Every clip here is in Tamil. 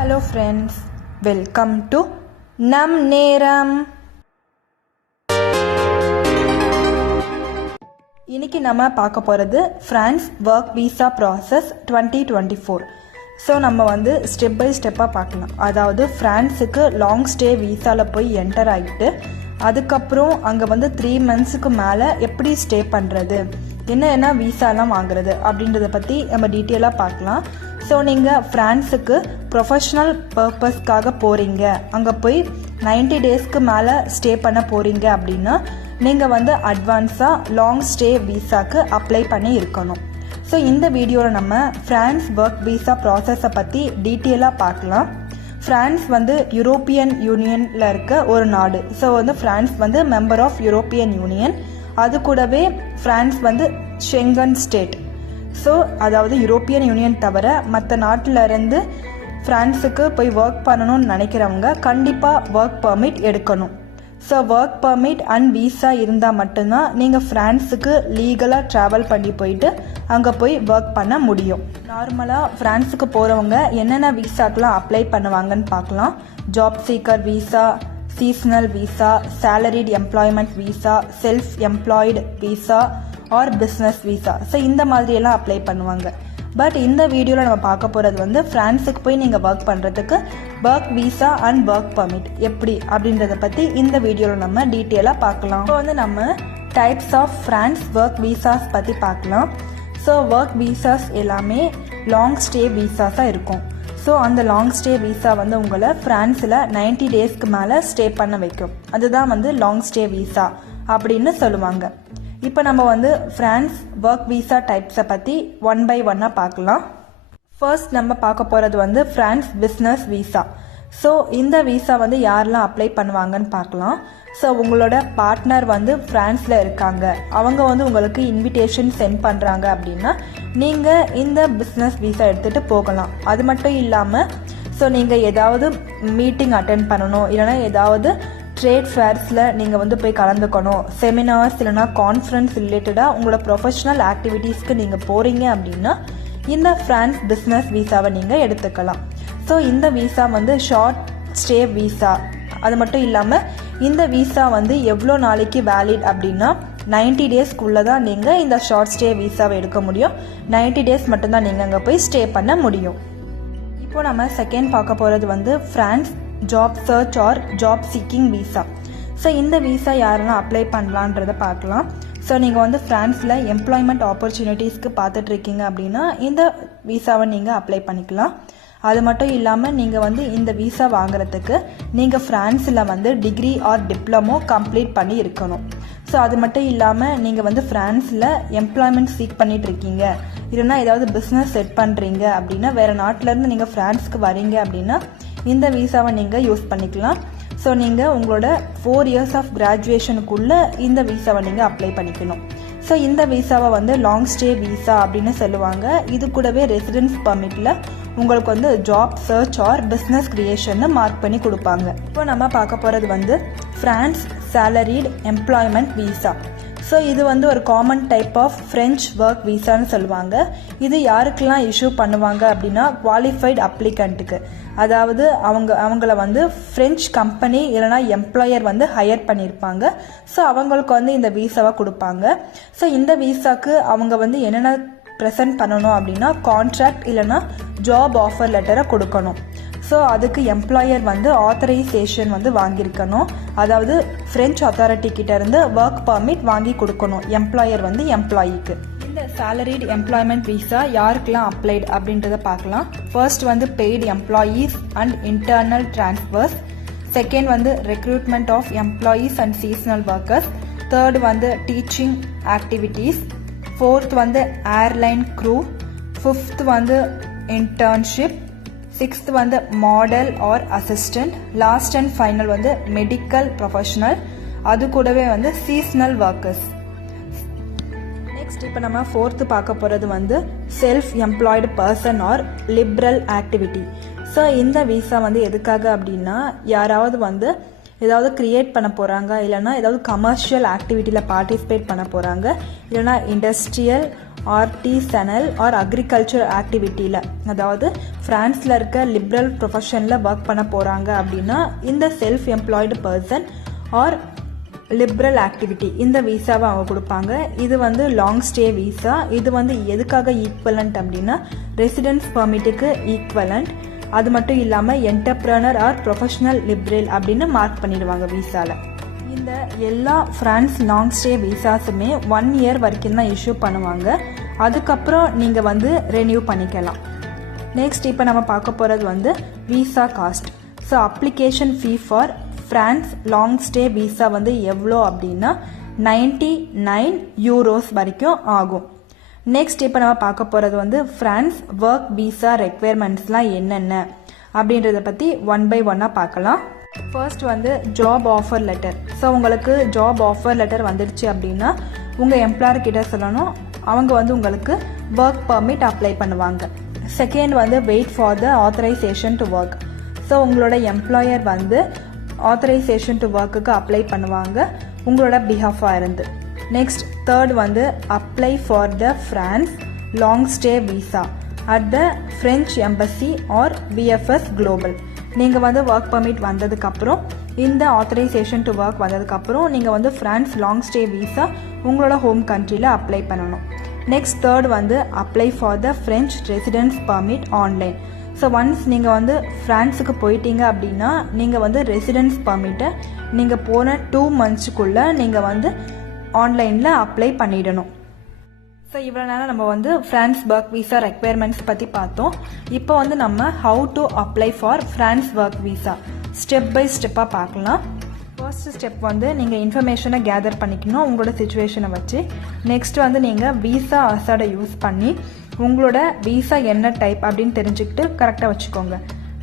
ஹலோ ஃப்ரெண்ட்ஸ், வெல்கம் டு நம் நேரம். இன்னைக்கு நம்ம பார்க்க போகிறது France work visa process 2024. So நம்ம வந்து ஸ்டெப் பை ஸ்டெப்பாக பார்க்கலாம். அதாவது ஃப்ரான்ஸுக்கு லாங் ஸ்டே விசாவில் போய் என்டர் ஆகிட்டு அதுக்கப்புறம் அங்கே வந்து 3 monthsக்கு மேலே எப்படி ஸ்டே பண்ணுறது, என்ன விசாலாம் வாங்குறது அப்படின்றத பற்றி நம்ம டீட்டெயிலாக பார்க்கலாம். ஸோ நீங்கள் ஃப்ரான்ஸுக்கு ப்ரொஃபஷ்னல் பர்பஸ்க்காக போகிறீங்க, அங்கே போய் 90 daysக்கு மேலே ஸ்டே பண்ண போகிறீங்க அப்படின்னா நீங்கள் வந்து அட்வான்ஸாக லாங் ஸ்டே விசாக்கு அப்ளை பண்ணி இருக்கணும். ஸோ இந்த வீடியோவில் நம்ம ஃப்ரான்ஸ் ஒர்க் விசா ப்ராசஸை பற்றி டீட்டெயிலாக பார்க்கலாம். ஃப்ரான்ஸ் வந்து யூரோப்பியன் யூனியனில் இருக்க ஒரு நாடு. ஸோ வந்து ஃப்ரான்ஸ் வந்து மெம்பர் ஆஃப் யூரோப்பியன் யூனியன். அது கூடவே ஃப்ரான்ஸ் வந்து ஷெங்கன் ஸ்டேட். ஸோ அதாவது யூரோப்பியன் யூனியன் தவிர மற்ற நாட்டில் இருந்து ஃப்ரான்ஸுக்கு போய் ஒர்க் பண்ணணும்னு நினைக்கிறவங்க கண்டிப்பாக ஒர்க் பர்மிட் எடுக்கணும். So work permit and visa இருந்தால் மட்டும்தான் நீங்கள் ஃப்ரான்ஸுக்கு லீகலாக ட்ராவல் பண்ணி போயிட்டு அங்கே போய் ஒர்க் பண்ண முடியும். நார்மலாக ஃப்ரான்ஸுக்கு போகிறவங்க என்னென்ன விசாக்கெலாம் அப்ளை பண்ணுவாங்கன்னு பார்க்கலாம். Job seeker visa, seasonal visa, salaried employment visa, self employed visa or business visa. So இந்த மாதிரியெல்லாம் அப்ளை பண்ணுவாங்க. பட் இந்த வீடியோவில் நம்ம பார்க்க போகிறது வந்து ஃப்ரான்ஸுக்கு போய் நீங்கள் ஒர்க் பண்ணுறதுக்கு work visa and work permit எப்படி அப்படின்றத பற்றி இந்த வீடியோவில் நம்ம டீட்டெயிலாக பார்க்கலாம். இப்போ வந்து நம்ம types of France work visas பற்றி பார்க்கலாம். ஸோ ஒர்க் விசாஸ் எல்லாமே லாங் ஸ்டே விசாஸாக இருக்கும். ஸோ அந்த லாங் ஸ்டே விசா வந்து உங்களை ஃப்ரான்ஸில் 90 daysக்கு மேலே ஸ்டே பண்ண வைக்கும். அதுதான் வந்து லாங் ஸ்டே விசா அப்படின்னு சொல்லுவாங்க. இப்போ நம்ம வந்து ஃப்ரான்ஸ் ஒர்க் விசா டைப்ஸை பற்றி 1 by 1 பார்க்கலாம். ஃபர்ஸ்ட் நம்ம பார்க்க போகிறது வந்து ஃப்ரான்ஸ் பிஸ்னஸ் விசா. ஸோ இந்த விசா வந்து யாரெல்லாம் அப்ளை பண்ணுவாங்கன்னு பார்க்கலாம். ஸோ உங்களோட பார்ட்னர் வந்து ஃப்ரான்ஸில் இருக்காங்க, அவங்க வந்து உங்களுக்கு இன்விடேஷன் சென்ட் பண்ணுறாங்க அப்படின்னா நீங்கள் இந்த பிஸ்னஸ் விசா எடுத்துகிட்டு போகலாம். அது மட்டும் இல்லாமல் ஸோ நீங்கள் ஏதாவது மீட்டிங் அட்டென்ட் பண்ணணும், இல்லைனா ஏதாவது ட்ரேட் ஃபேர்ஸில் நீங்கள் வந்து போய் கலந்துக்கணும், செமினார்ஸ் இல்லைனா கான்ஃபரன்ஸ் ரிலேட்டடாக உங்களோட ப்ரொஃபஷனல் ஆக்டிவிட்டீஸ்க்கு நீங்கள் போகிறீங்க அப்படின்னா இந்த ஃப்ரான்ஸ் பிஸ்னஸ் விசாவை நீங்கள் எடுத்துக்கலாம். ஸோ இந்த விசா வந்து ஷார்ட் ஸ்டே விசா. அது மட்டும் இல்லாமல் இந்த விசா வந்து எவ்வளோ நாளைக்கு வேலிட் அப்படின்னா 90 daysக்குள்ளே தான் நீங்கள் இந்த ஷார்ட் ஸ்டே விசாவை எடுக்க முடியும். 90 days மட்டும்தான் நீங்கள் அங்கே போய் ஸ்டே பண்ண முடியும். இப்போ நம்ம செகண்ட் பார்க்க போகிறது வந்து France job search or job seeking visa. So இந்த விசா யாரெல்லாம் அப்ளை பண்ணலான்றதை பார்க்கலாம். ஸோ நீங்கள் வந்து ஃப்ரான்ஸில் எம்ப்ளாய்மெண்ட் ஆப்பர்ச்சுனிட்டிஸ்க்கு பார்த்துட்ருக்கீங்க அப்படின்னா இந்த விசாவை நீங்கள் அப்ளை பண்ணிக்கலாம். அது மட்டும் இல்லாமல் நீங்கள் வந்து இந்த விசா வாங்குறதுக்கு நீங்கள் ஃப்ரான்ஸில் வந்து டிகிரி ஆர் டிப்ளமோ கம்ப்ளீட் பண்ணி இருக்கணும். ஸோ அது மட்டும் இல்லாமல் நீங்கள் வந்து ஃப்ரான்ஸில் எம்ப்ளாய்மெண்ட் சீக் பண்ணிட்டு இருக்கீங்க, இல்லைனா ஏதாவது பிஸ்னஸ் செட் பண்ணுறீங்க அப்படின்னா வேறு நாட்டிலேருந்து நீங்கள் ஃப்ரான்ஸுக்கு வரீங்க அப்படின்னா இந்த விசாவை நீங்கள் யூஸ் பண்ணிக்கலாம். ஸோ நீங்கள் உங்களோட 4 years ஆஃப் கிராஜுவேஷனுக்குள்ளே இந்த விசாவை நீங்கள் அப்ளை பண்ணிக்கணும். ஸோ இந்த விசாவை வந்து லாங் ஸ்டே விசா அப்படின்னு சொல்லுவாங்க. இது கூடவே ரெசிடென்ஸ் பர்மிட்டில் உங்களுக்கு வந்து job search or business creation mark பண்ணி கொடுப்பாங்க. இப்போ நம்ம பார்க்க போகிறது வந்து France salaried employment visa. So இது வந்து ஒரு common type of French work விசான்னு சொல்லுவாங்க. இது யாருக்கெல்லாம் இஷ்யூ பண்ணுவாங்க அப்படின்னா குவாலிஃபைடு அப்ளிகண்ட்டுக்கு. அதாவது அவங்கள வந்து ஃப்ரெஞ்ச் கம்பெனி இல்லைனா எம்ப்ளாயர் வந்து ஹையர் பண்ணியிருப்பாங்க. ஸோ அவங்களுக்கு வந்து இந்த விசாவை கொடுப்பாங்க. ஸோ இந்த விசாக்கு அவங்க வந்து என்னென்ன ப்ரெசென்ட் பண்ணணும் அப்படின்னா கான்ட்ராக்ட் இல்லைனா ஜாப் ஆஃபர் லெட்டரை கொடுக்கணும். ஸோ அதுக்கு எம்ப்ளாயர் வந்து ஆத்தரைசேஷன் வந்து வாங்கியிருக்கணும். அதாவது ஃப்ரெஞ்ச் அத்தாரிட்டி கிட்ட இருந்து ஒர்க் பர்மிட் வாங்கி கொடுக்கணும் எம்ப்ளாயர் வந்து எம்ப்ளாயிக்கு. இந்த சேலரிட் எம்ப்ளாய்மெண்ட் விசா யாருக்கெல்லாம் அப்ளைட் அப்படின்றத பார்க்கலாம். ஃபர்ஸ்ட் வந்து paid employees and internal transfers. Second வந்து recruitment of employees and seasonal workers. Third வந்து டீச்சிங் ஆக்டிவிட்டீஸ். ஃபோர்த் வந்து ஏர்லைன் க்ரூ. ஃபிஃப்த் வந்து இன்டர்ன்ஷிப். சிக்ஸ்த் வந்து model or assistant. Last and final வந்து மெடிக்கல் ப்ரொஃபஷனல். அது கூடவே வந்து சீசனல் ஒர்க்கர்ஸ். நெக்ஸ்ட் இப்போ நம்ம ஃபோர்த்து பார்க்க போகிறது வந்து self employed person or liberal activity. So இந்த விசா வந்து எதுக்காக அப்படின்னா யாராவது வந்து ஏதாவது கிரியேட் பண்ண போகிறாங்க, இல்லைனா ஏதாவது கமர்ஷியல் ஆக்டிவிட்டியில் பார்ட்டிசிபேட் பண்ண போகிறாங்க, இல்லைனா இண்டஸ்ட்ரியல் ஆர்டிசனல் ஆர் அக்ரிகல்ச்சர் ஆக்டிவிட்டியில், அதாவது ஃப்ரான்ஸில் இருக்க லிபரல் ப்ரொஃபஷனில் ஒர்க் பண்ண போகிறாங்க அப்படின்னா இந்த self employed person or liberal activity இந்த வீசாவை அவங்க கொடுப்பாங்க. இது வந்து லாங் ஸ்டே வீசா. இது வந்து எதுக்காக ஈக்குவலண்ட் அப்படின்னா ரெசிடென்ஸ் பர்மிட்டுக்கு ஈக்குவலண்ட். அது மட்டும் இல்லாமல் என்டர்பிரனர் ஆர் ப்ரொஃபஷனல் லிபரல் அப்படின்னு மார்க் பண்ணிடுவாங்க வீசாவில். இந்த எல்லா ஃப்ரான்ஸ் லாங் ஸ்டே வீசாஸுமே 1 இயர் வரைக்கும் தான் இஷ்யூ பண்ணுவாங்க. அதுக்கப்புறம் நீங்கள் வந்து ரெனியூ பண்ணிக்கலாம். நெக்ஸ்ட் இப்போ நம்ம பார்க்க போகிறது வந்து visa cost. So application fee for France long stay visa வந்து எவ்வளோ அப்படின்னா 99 யூரோஸ் வரைக்கும் ஆகும். நெக்ஸ்ட் இப்போ நம்ம பார்க்க போகிறது வந்து ஃப்ரான்ஸ் ஒர்க் வீசா ரெக்வயர்மெண்ட்ஸ்லாம் என்னென்ன அப்படின்றத பற்றி 1 by 1 பார்க்கலாம். ஃபர்ஸ்ட் வந்து ஜாப் ஆஃபர் லெட்டர். ஸோ உங்களுக்கு ஜாப் ஆஃபர் லெட்டர் வந்துடுச்சு அப்படின்னா உங்கள் எம்ப்ளாயர் கிட்ட சொல்லணும். அவங்க வந்து உங்களுக்கு ஒர்க் பர்மிட் அப்ளை பண்ணுவாங்க. செகண்ட் வந்து wait for the authorisation to work. So உங்களோட எம்ப்ளாயர் வந்து ஆத்தரைசேஷன் டு ஒர்க்குக்கு அப்ளை பண்ணுவாங்க உங்களோட பிஹாஃபாக இருந்து. நெக்ஸ்ட் தேர்ட் வந்து apply for the France long stay visa at the French embassy or VFS Global. நீங்கள் வந்து ஒர்க் பர்மிட் வந்ததுக்கப்புறம் இந்த ஆத்தரைசேஷன் டு ஒர்க் வந்ததுக்கப்புறம் நீங்கள் வந்து ஃப்ரான்ஸ் லாங் ஸ்டே வீசா உங்களோட ஹோம் கண்ட்ரியில் அப்ளை பண்ணணும். நெக்ஸ்ட் தேர்ட் வந்து apply for the French residence permit online. So once நீங்கள் வந்து ஃப்ரான்ஸுக்கு போயிட்டீங்க அப்படின்னா நீங்கள் வந்து ரெசிடென்ஸ் பர்மிட்டை நீங்கள் போன 2 monthsக்குள்ளே நீங்கள் வந்து ஆன்லைனில் அப்ளை பண்ணிடணும். ஸோ இவ்வளோ நேரம் நம்ம வந்து ஃப்ரான்ஸ் ஒர்க் வீசா ரெக்வயர்மெண்ட்ஸ் பற்றி பார்த்தோம். இப்போ வந்து நம்ம how to apply for France work visa step by ஸ்டெப்பாக பார்க்கலாம். ஃபர்ஸ்ட் ஸ்டெப் வந்து நீங்கள் இன்ஃபர்மேஷனை கேதர் பண்ணிக்கணும் உங்களோட சிச்சுவேஷனை வச்சு. நெக்ஸ்ட் வந்து நீங்கள் வீசா அசாடை யூஸ் பண்ணி உங்களோட வீசா என்ன டைப் அப்படின்னு தெரிஞ்சுக்கிட்டு கரெக்டாக வச்சுக்கோங்க.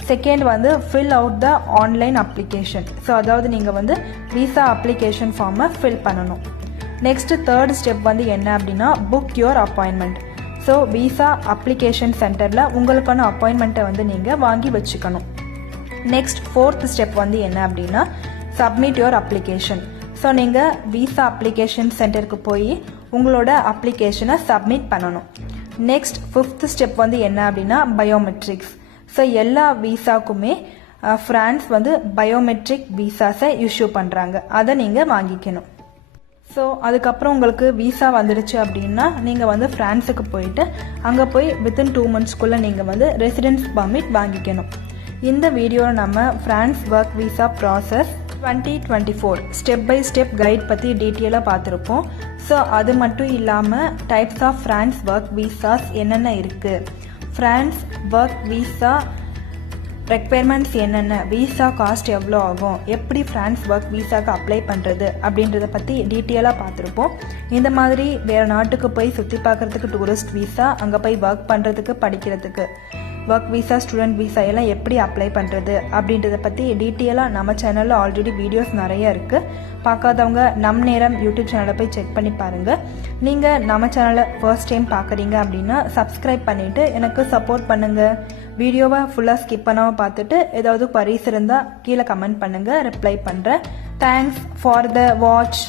செகண்ட் வந்து fill out the online application. So அதாவது நீங்கள் வந்து வீசா அப்ளிகேஷன் ஃபார்மை ஃபில் பண்ணணும். நெக்ஸ்ட் தேர்ட் ஸ்டெப் வந்து என்ன அப்படின்னா book your appointment. So visa application சென்டரில் உங்களுக்கான அப்பாயின்மெண்ட்டை வந்து நீங்கள் வாங்கி வச்சுக்கணும். நெக்ஸ்ட் ஃபோர்த் ஸ்டெப் வந்து என்ன அப்படின்னா சப்மிட் யுவர் அப்ளிகேஷன். ஸோ நீங்கள் வீசா அப்ளிகேஷன் சென்டருக்கு போய் உங்களோட அப்ளிகேஷனை சப்மிட் பண்ணணும். நெக்ஸ்ட் ஃபிஃப்த் ஸ்டெப் வந்து என்ன அப்படின்னா பயோமெட்ரிக்ஸ். ஸோ எல்லா வீசாக்குமே ஃப்ரான்ஸ் வந்து பயோமெட்ரிக் வீசாஸை இஷ்யூ பண்ணுறாங்க. அதை நீங்கள் வாங்கிக்கணும். ஸோ அதுக்கப்புறம் உங்களுக்கு வீசா வந்துடுச்சு அப்படின்னா நீங்கள் வந்து ஃப்ரான்ஸுக்கு போயிட்டு அங்கே போய் வித்தின் 2 monthsக்குள்ளே நீங்கள் வந்து ரெசிடென்ஸ் பர்மிட் வாங்கிக்கணும். இந்த வீடியோவில் நம்ம France work visa process 2024 step by step guide பற்றி டீட்டெயிலாக பார்த்துருப்போம். ஸோ அது மட்டும் இல்லாமல் types of France work visas என்னென்ன இருக்குது, ஃப்ரான்ஸ் ஒர்க் வீசா ரெக்வயர்மெண்ட்ஸ் என்னென்ன, வீசா காஸ்ட் எவ்வளோ ஆகும், எப்படி ஃப்ரான்ஸ் ஒர்க் வீசாவுக்கு அப்ளை பண்ணுறது அப்படின்றத பற்றி டீட்டெயிலாக பார்த்துருப்போம். இந்த மாதிரி வேறு நாட்டுக்கு போய் சுற்றி பார்க்குறதுக்கு டூரிஸ்ட் வீசா, அங்கே போய் ஒர்க் பண்ணுறதுக்கு படிக்கிறதுக்கு ஒர்க் வீசா, ஸ்டூடெண்ட் வீசா எல்லாம் எப்படி அப்ளை பண்ணுறது அப்படின்றத பற்றி டீட்டெயிலாக நம்ம சேனலில் ஆல்ரெடி வீடியோஸ் நிறைய இருக்குது. பார்க்காதவங்க நம் நேரம் யூடியூப் சேனலை போய் செக் பண்ணி பாருங்கள். நீங்கள் நம்ம சேனலை ஃபர்ஸ்ட் டைம் பார்க்குறீங்க அப்படின்னா சப்ஸ்கிரைப் பண்ணிவிட்டு எனக்கு சப்போர்ட் பண்ணுங்கள். வீடியோவை ஃபுல்லாக ஸ்கிப் பண்ணாமல் பார்த்துட்டு ஏதாவது குவரிஸ் இருந்தால் கீழே கமெண்ட் பண்ணுங்கள், ரிப்ளை பண்ணுறேன். Thanks for the watch.